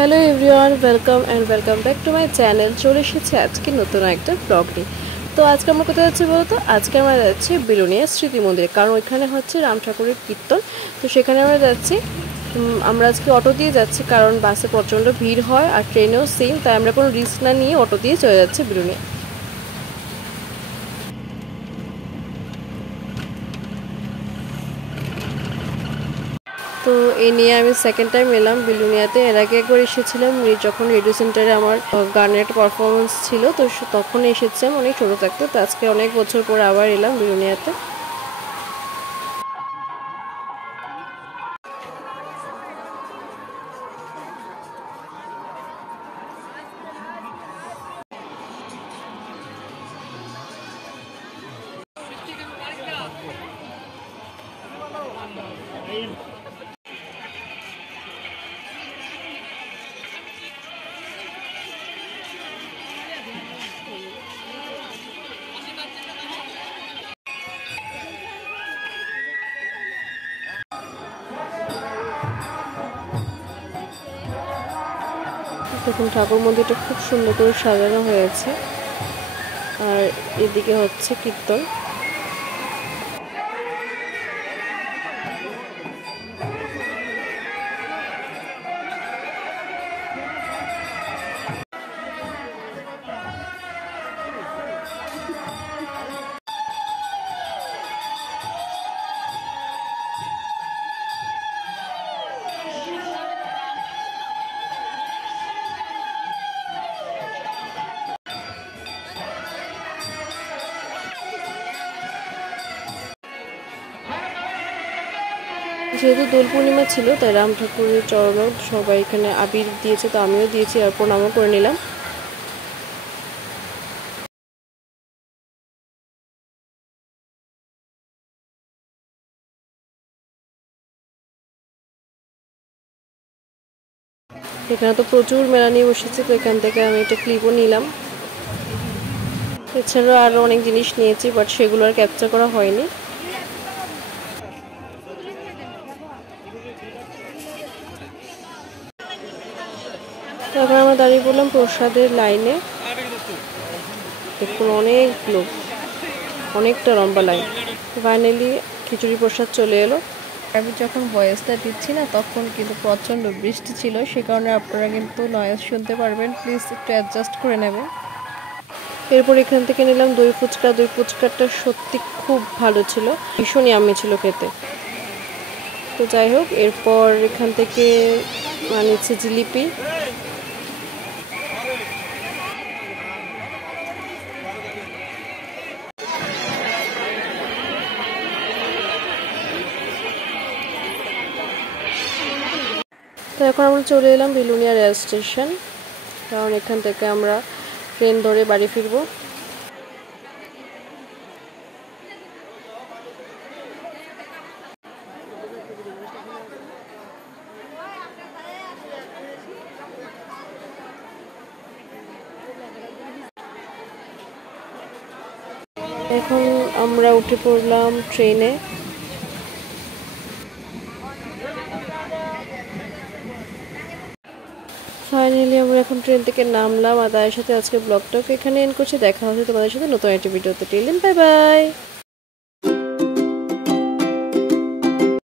Hello everyone, welcome back to my channel. চলে এসেছে আজকে নতুন একটা ব্লগ নিয়ে। তো আজকে আমরা কোথায় যাচ্ছি বলতো? আজকে আমরা যাচ্ছি বিলোনিয়া স্মৃতি মন্দিরে, কারণ ওইখানে হচ্ছে রাম ঠাকুরের কীর্তন। তো সেখানে আমরা যাচ্ছি। আমরা আজকে অটো দিয়ে যাচ্ছি, কারণ বাসে প্রচণ্ড ভিড় হয় আর ট্রেনেও সেম, তাই আমরা কোনো রিস্ক না নিয়ে অটো দিয়ে চলে যাচ্ছি বিলোনিয়া। তো এই নিয়ে আমি সেকেন্ড টাইম এলাম বিলুনিয়াতে। এর আগে একবার এসেছিলাম যখন রেডিও সেন্টারে আমার গানের একটা পারফরমেন্স ছিল, তো তখন এসেছিলাম অনেক ছোটো থাকতে। তো আজকে অনেক বছর পরে আবার এলাম বিলুনিয়াতে। দেখুন, ঠাকুর মন্দিরটা খুব সুন্দর করে সাজানো হয়েছে, আর এদিকে হচ্ছে কীর্তন। যেহেতু দোল পূর্ণিমা ছিল, তাই রাম ঠাকুরের চরণও সবাই এখানে আবির দিয়েছে, তো আমিও দিয়েছি আর প্রণামও করে নিলাম। এখানে তো প্রচুর মেলা নিয়ে বসেছে, তো এখান থেকে আমি একটা ক্লিপও নিলাম। এছাড়াও আরও অনেক জিনিস নিয়েছি, বাট সেগুলো আর ক্যাপচার করা হয়নি। তো এখন আমরা দাঁড়িয়ে পড়লাম প্রসাদের লাইনে। দেখুন, অনেক লোক, অনেকটা লম্বা লাইন। ফাইনালি খিচুড়ি প্রসাদ চলে এলো। আমি যখন ভয়েসটা দিচ্ছি না, তখন কিন্তু প্রচণ্ড বৃষ্টি ছিল, সে কারণে আপনারা কিন্তু নয়েজ শুনতে পারবেন, প্লিজ একটু অ্যাডজাস্ট করে নেবেন। এরপর এখান থেকে নিলাম দই ফুচকা। দই ফুচকাটা সত্যি খুব ভালো ছিল, ভীষণই আমি ছিল খেতে। তো যাই হোক, এরপর এখান থেকে নিচ্ছে জিলিপি। তো এখন আমরা চলে এলাম বিলুনিয়া রেল স্টেশন, কারণ এখান থেকে আমরা ট্রেন ধরে বাড়ি ফিরবো। এখন আমরা উঠে পড়লাম ট্রেনে। ফাইনালি আমরা এখন ট্রেন থেকে নামলাম, আর তাদের সাথে আজকে ব্লগটাকে এখানে এন্ড করছি। দেখা হচ্ছে তোমাদের সাথে নতুন একটি ভিডিওতে। Till then, bye by.